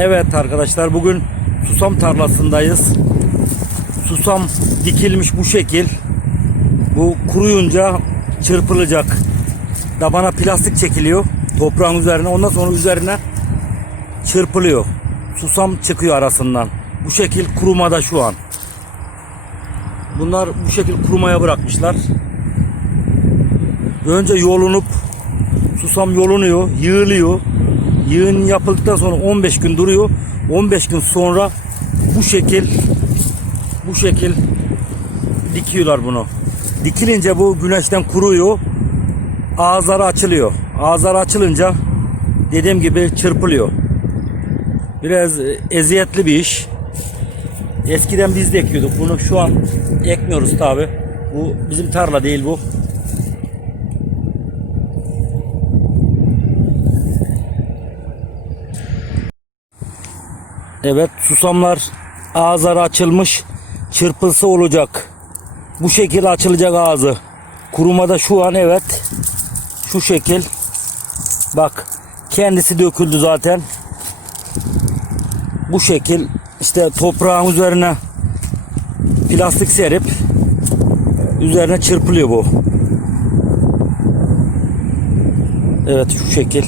Evet arkadaşlar bugün susam tarlasındayız. Susam dikilmiş bu şekil. Bu kuruyunca çırpılacak. Tabana plastik çekiliyor toprağın üzerine. Ondan sonra üzerine çırpılıyor. Susam çıkıyor arasından. Bu şekil kurumada şu an. Bunlar bu şekil kurumaya bırakmışlar. Önce yolunup susam yolunuyor, yığılıyor. Yığın yapıldıktan sonra 15 gün duruyor. 15 gün sonra bu şekil bu şekil dikiyorlar bunu. Dikilince bu güneşten kuruyor. Ağızları açılıyor. Ağızları açılınca dediğim gibi çırpılıyor. Biraz eziyetli bir iş. Eskiden biz de ekiyorduk. Bunu şu an ekmiyoruz tabi. Bu bizim tarla değil bu. Evet susamlar ağızları açılmış. Çırpılsa olacak. Bu şekil açılacak ağzı. Kurumada şu an evet. Şu şekil. Bak kendisi döküldü zaten. Bu şekil işte toprağın üzerine plastik serip üzerine çırpılıyor bu. Evet şu şekil.